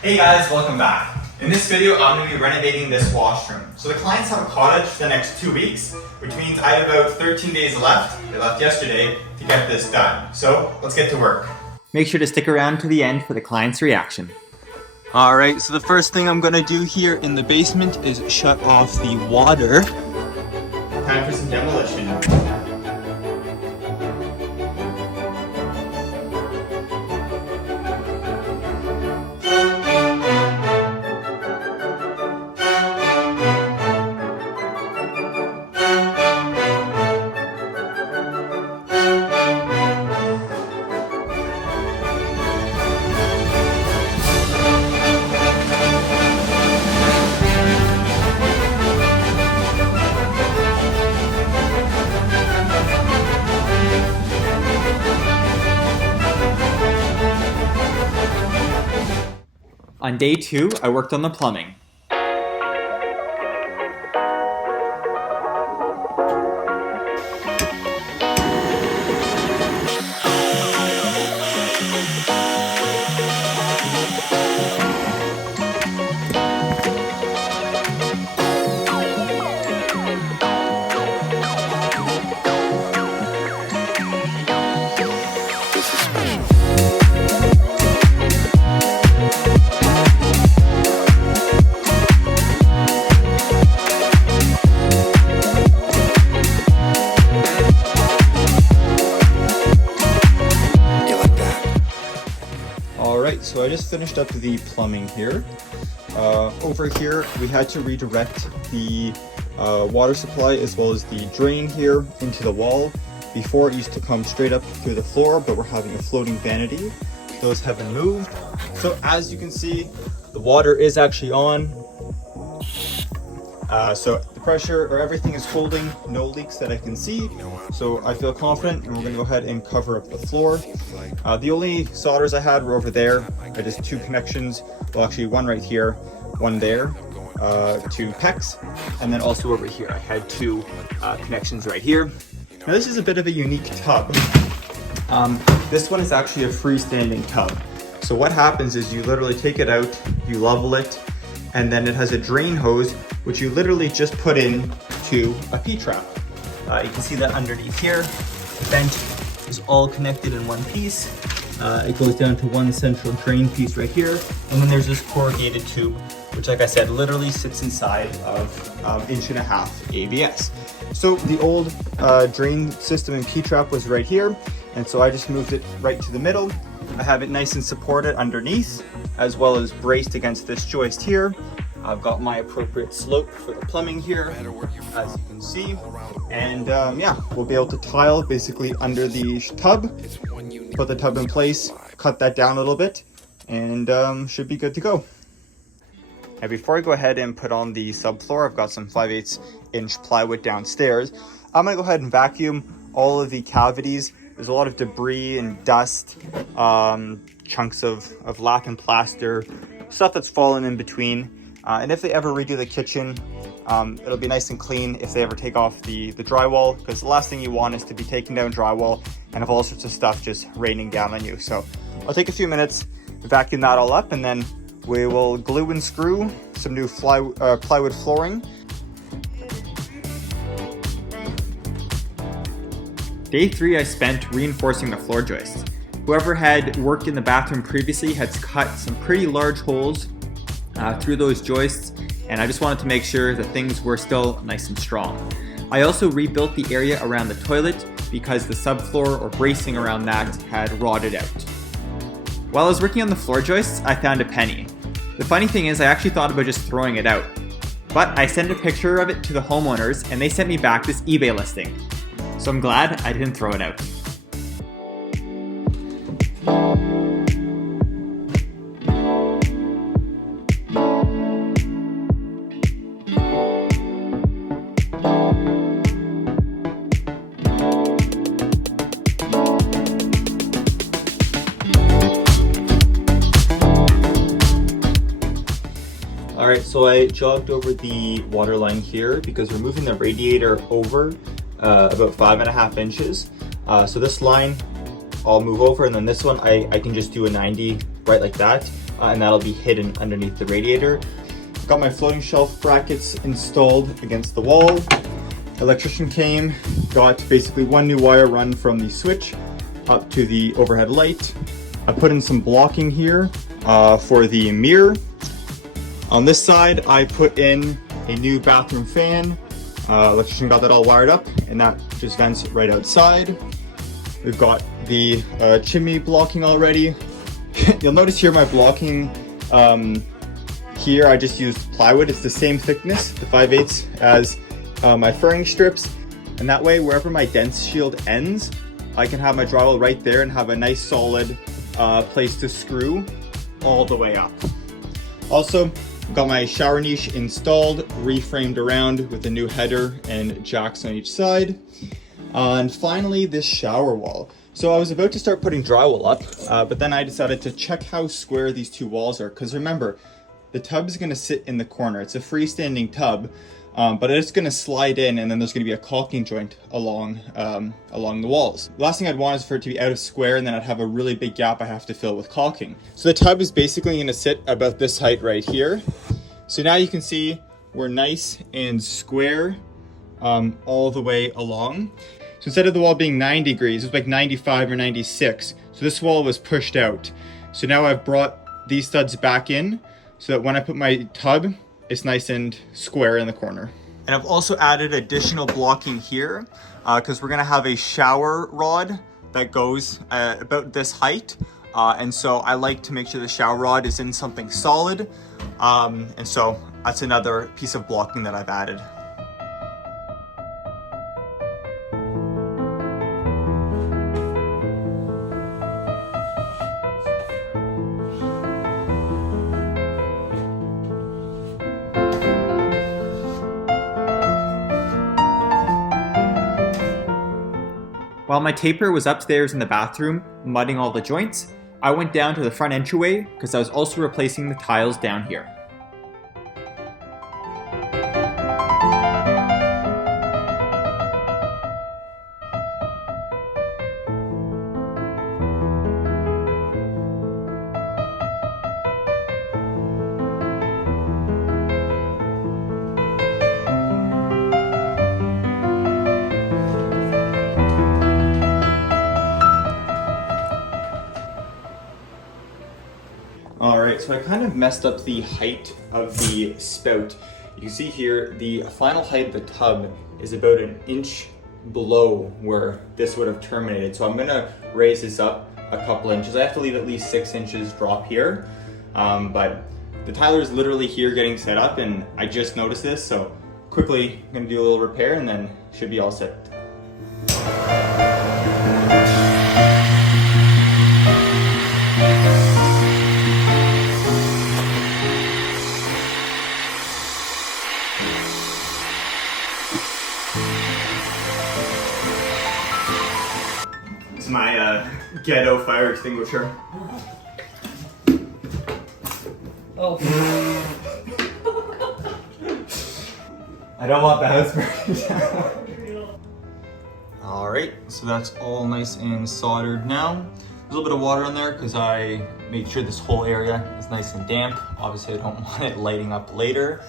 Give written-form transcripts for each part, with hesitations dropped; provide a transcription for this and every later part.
Hey guys, welcome back. In this video, I'm going to be renovating this washroom. So the clients have a cottage for the next 2 weeks, which means I have about 13 days left. They left yesterday to get this done. So let's get to work. Make sure to stick around to the end for the client's reaction. Alright, so the first thing I'm going to do here in the basement is shut off the water. Time for some demolition. On day 2, I worked on the plumbing. Alright, so I just finished up the plumbing here. Over here, we had to redirect the water supply as well as the drain here into the wall. Before, it used to come straight up through the floor, but we're having a floating vanity. Those have been moved. So as you can see, the water is actually on. So the pressure or everything is holding, no leaks that I can see. So I feel confident, and we're gonna go ahead and cover up the floor. The only solders I had were over there. I just 2 connections, well actually one right here, one there, 2 PEX, and then also over here I had 2 connections right here. Now this is a bit of a unique tub. This one is actually a freestanding tub. So what happens is you literally take it out, you level it, and then it has a drain hose which you literally just put in to a P-trap. You can see that underneath here. The vent is all connected in one piece. It goes down to one central drain piece right here, and then there's this corrugated tube, which, like I said, literally sits inside of 1.5 inch ABS. So the old drain system in P-trap was right here, and so I just moved it right to the middle. I have it nice and supported underneath, as well as braced against this joist here. I've got my appropriate slope for the plumbing here, as you can see. And yeah, we'll be able to tile basically under the tub, put the tub in place, cut that down a little bit, and should be good to go. And before I go ahead and put on the subfloor, I've got some 5/8 inch plywood downstairs. I'm gonna go ahead and vacuum all of the cavities. There's a lot of debris and dust, chunks of lath and plaster, stuff that's fallen in between. And if they ever redo the kitchen, it'll be nice and clean if they ever take off the drywall, because the last thing you want is to be taking down drywall and have all sorts of stuff just raining down on you. So I'll take a few minutes, vacuum that all up, and then we will glue and screw some new plywood flooring. Day 3 I spent reinforcing the floor joists. Whoever had worked in the bathroom previously had cut some pretty large holes through those joists, and I just wanted to make sure that things were still nice and strong. I also rebuilt the area around the toilet because the subfloor or bracing around that had rotted out. While I was working on the floor joists, I found a penny. The funny thing is I actually thought about just throwing it out, but I sent a picture of it to the homeowners and they sent me back this eBay listing. So I'm glad I didn't throw it out. Alright, so I jogged over the water line here because we're moving the radiator over about 5.5 inches. So this line I'll move over, and then this one I can just do a 90 right like that. and that'll be hidden underneath the radiator. Got my floating shelf brackets installed against the wall. Electrician came, got basically one new wire run from the switch up to the overhead light. I put in some blocking here for the mirror. On this side, I put in a new bathroom fan. Electrician got that all wired up, and that just vents right outside. We've got the chimney blocking already. You'll notice here my blocking, here I just used plywood. It's the same thickness, the 5/8, as my furring strips. And that way, wherever my dense shield ends, I can have my drywall right there and have a nice solid place to screw all the way up. Also, got my shower niche installed, reframed around with a new header and jacks on each side. And finally, this shower wall. So I was about to start putting drywall up, but then I decided to check how square these two walls are. Because remember, the tub is going to sit in the corner. It's a freestanding tub, but it's going to slide in, and then there's going to be a caulking joint along the walls. The last thing I'd want is for it to be out of square, and then I'd have a really big gap I have to fill with caulking. So the tub is basically going to sit about this height right here. So now you can see we're nice and square all the way along. So instead of the wall being 90 degrees, it was like 95 or 96. So this wall was pushed out. So now I've brought these studs back in so that when I put my tub, it's nice and square in the corner. And I've also added additional blocking here because we're gonna have a shower rod that goes about this height. And so I like to make sure the shower rod is in something solid. And so that's another piece of blocking that I've added. While my taper was upstairs in the bathroom, mudding all the joints, I went down to the front entryway because I was also replacing the tiles down here. Alright, so I kind of messed up the height of the spout. You can see here the final height of the tub is about an inch below where this would have terminated. So I'm going to raise this up a couple inches. I have to leave at least 6 inches drop here. But the tiler is literally here getting set up, and I just noticed this. So quickly I'm going to do a little repair and then should be all set. My ghetto fire extinguisher. Oh. I don't want the house burning down. Alright, so that's all nice and soldered now. There's a little bit of water in there because I made sure this whole area is nice and damp. Obviously I don't want it lighting up later.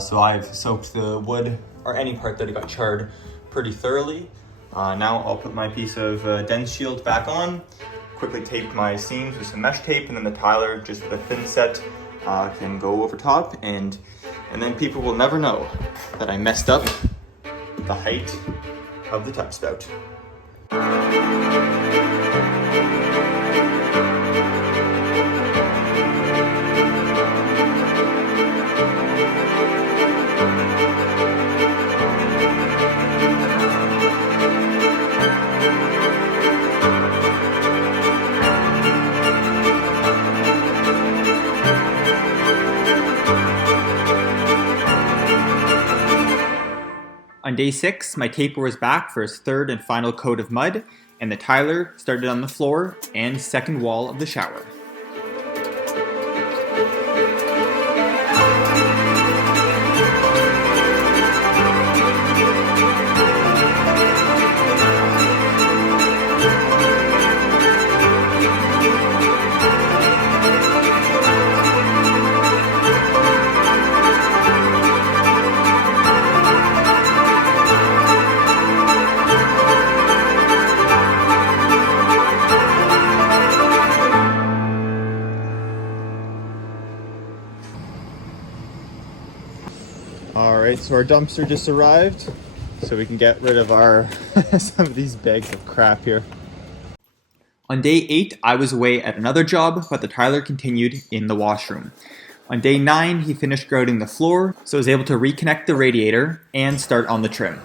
So I've soaked the wood, or any part that it got charred, pretty thoroughly. Now I'll put my piece of dense shield back on, quickly tape my seams with some mesh tape, and then the tiler, just with a thin set, can go over top, and then people will never know that I messed up the height of the tub spout. On day 6, my taper was back for his third and final coat of mud, and the tiler started on the floor and second wall of the shower. All right, so our dumpster just arrived, so we can get rid of our some of these bags of crap here. On day 8, I was away at another job, but the tiler continued in the washroom. On day 9, he finished grouting the floor, so I was able to reconnect the radiator and start on the trim.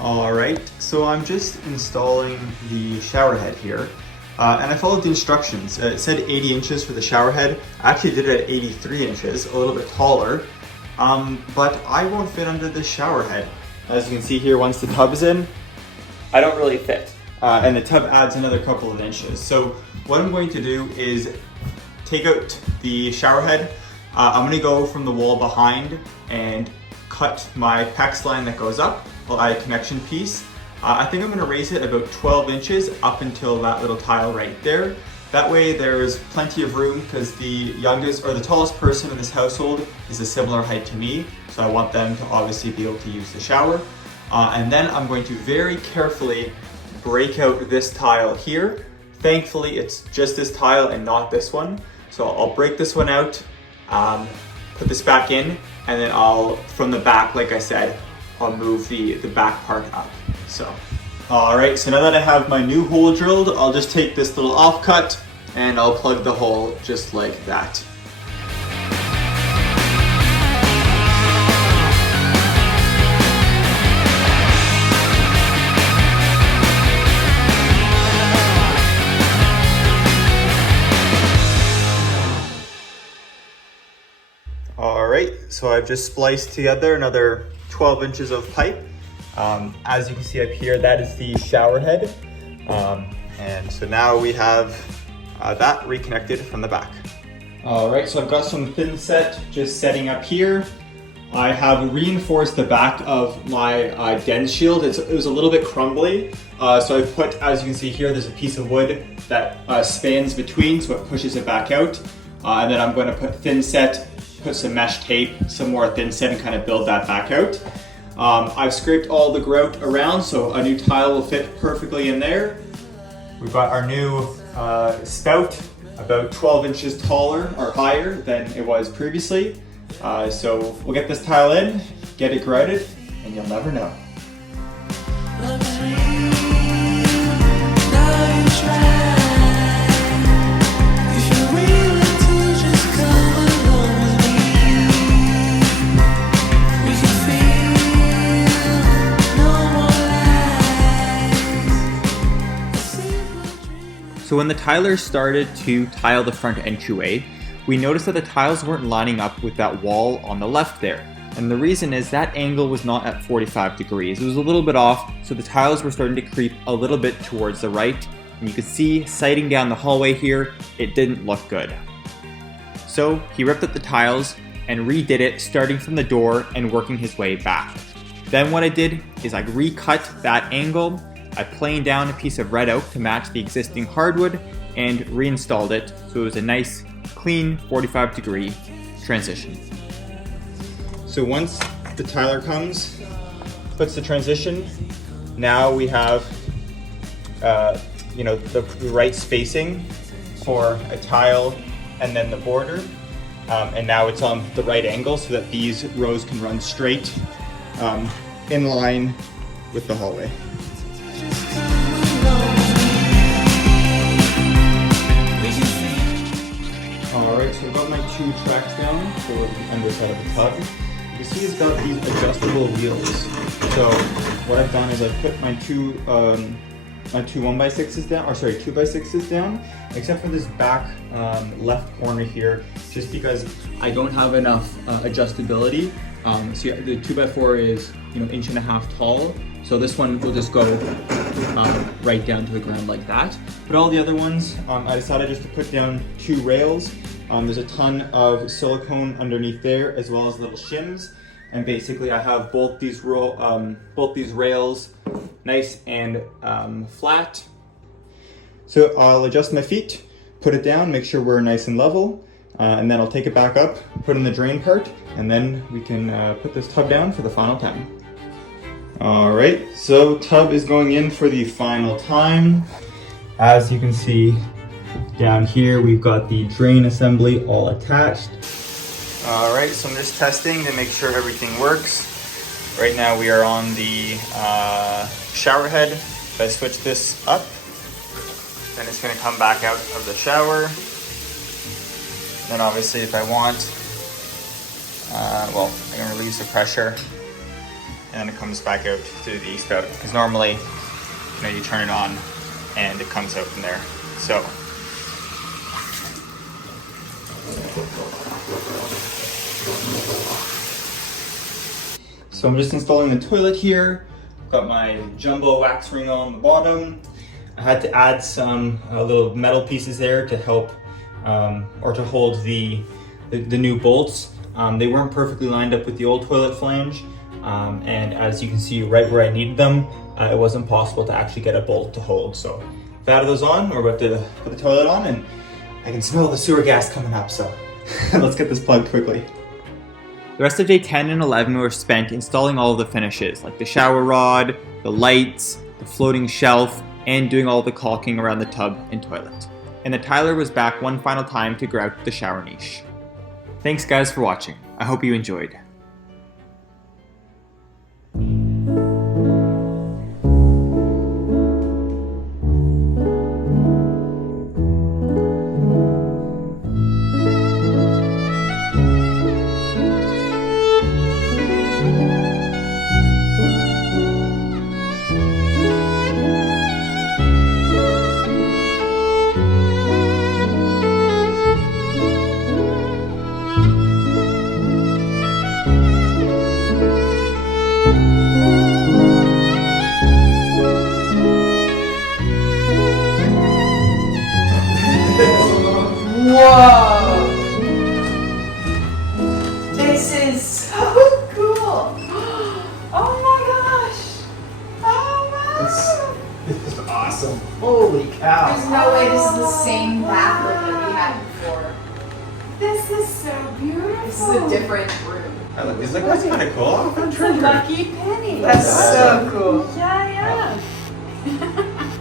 Alright, so I'm just installing the shower head here, and I followed the instructions. It said 80 inches for the shower head. I actually did it at 83 inches, a little bit taller, but I won't fit under this shower head. As you can see here, once the tub is in, I don't really fit, and the tub adds another couple of inches. So what I'm going to do is take out the shower head. I'm going to go from the wall behind and cut my PEX line that goes up, a connection piece. I think I'm going to raise it about 12 inches up until that little tile right there. That way there's plenty of room, because the youngest or the tallest person in this household is a similar height to me, so I want them to obviously be able to use the shower. And then I'm going to very carefully break out this tile here. Thankfully it's just this tile and not this one, so I'll break this one out, put this back in, and then I'll, from the back, like I said, I'll move the back part up. So, all right, so now that I have my new hole drilled, I'll just take this little offcut and I'll plug the hole just like that. All right, so I've just spliced together another 12 inches of pipe. As you can see up here, that is the shower head. And so now we have that reconnected from the back. All right, so I've got some thin set just setting up here. I have reinforced the back of my den shield. It was a little bit crumbly. So I've put, as you can see here, there's a piece of wood that spans between, so it pushes it back out. And then I'm going to put thin set, put some mesh tape, some more thin set, and kind of build that back out. I've scraped all the grout around, so a new tile will fit perfectly in there. We've got our new spout, about 12 inches taller or higher than it was previously. So we'll get this tile in, get it grouted, and you'll never know. So when the tilers started to tile the front entryway, we noticed that the tiles weren't lining up with that wall on the left there. And the reason is that angle was not at 45 degrees. It was a little bit off, so the tiles were starting to creep a little bit towards the right. And you could see, sighting down the hallway here, it didn't look good. So he ripped up the tiles and redid it, starting from the door and working his way back. Then what I did is I recut that angle. I planed down a piece of red oak to match the existing hardwood and reinstalled it, so it was a nice, clean 45-degree transition. So once the tiler comes, puts the transition, now we have the right spacing for a tile and then the border, and now it's on the right angle so that these rows can run straight in line with the hallway. Alright, so I've got my 2 tracks down for the underside of the tub. You can see it's got these adjustable wheels. So what I've done is I've put my two 1x6s down, or sorry, 2x6s down, except for this back left corner here, just because I don't have enough adjustability. So yeah, the 2x4 is 1.5 inches tall, so this one will just go right down to the ground like that. But all the other ones, I decided just to put down 2 rails. There's a ton of silicone underneath there, as well as little shims. and basically I have both these rails nice and flat. So I'll adjust my feet, put it down, make sure we're nice and level, and then I'll take it back up, put in the drain part, and then we can put this tub down for the final time. All right, so tub is going in for the final time. As you can see down here, we've got the drain assembly all attached. All right, so I'm just testing to make sure everything works. Right now we are on the shower head. If I switch this up, then it's gonna come back out of the shower. Then obviously if I want, well, I can release the pressure and it comes back out through the spout. Because normally, you know, you turn it on and it comes out from there. So, I'm just installing the toilet here. Got my jumbo wax ring on the bottom. I had to add some little metal pieces there to help or to hold the new bolts. They weren't perfectly lined up with the old toilet flange, and as you can see right where I needed them, it wasn't possible to actually get a bolt to hold. So I've added those on. We're about to put the toilet on, and I can smell the sewer gas coming up, so let's get this plugged quickly. The rest of day 10 and 11 were spent installing all of the finishes, like the shower rod, the lights, the floating shelf, and doing all the caulking around the tub and toilet. And the tiler was back one final time to grout the shower niche. Thanks guys for watching. I hope you enjoyed. Whoa! This is so cool! Oh my gosh! Oh wow! This is awesome. Holy cow. There's no way this is the same bathroom that we had before. This is so beautiful. This is a different room. Is that that's kind of cool? It's a lucky penny. That's so cool. Yeah.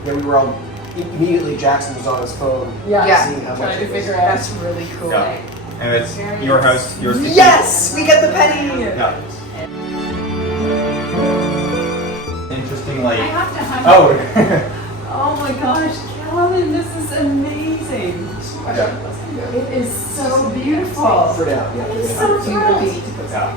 Yeah, we were all immediately. Jackson was on his phone. Yeah. Seeing how much Trying to it was. figure out. That's really cool. Yeah. And it's your house, yours to keep. Yes! We get the penny! Yeah. Interesting, like. I have to hunt. Oh. Oh my gosh, Calvin, this is amazing. Yeah. It is so beautiful. For now, yeah. It's so You really thrilled. need to put Yeah.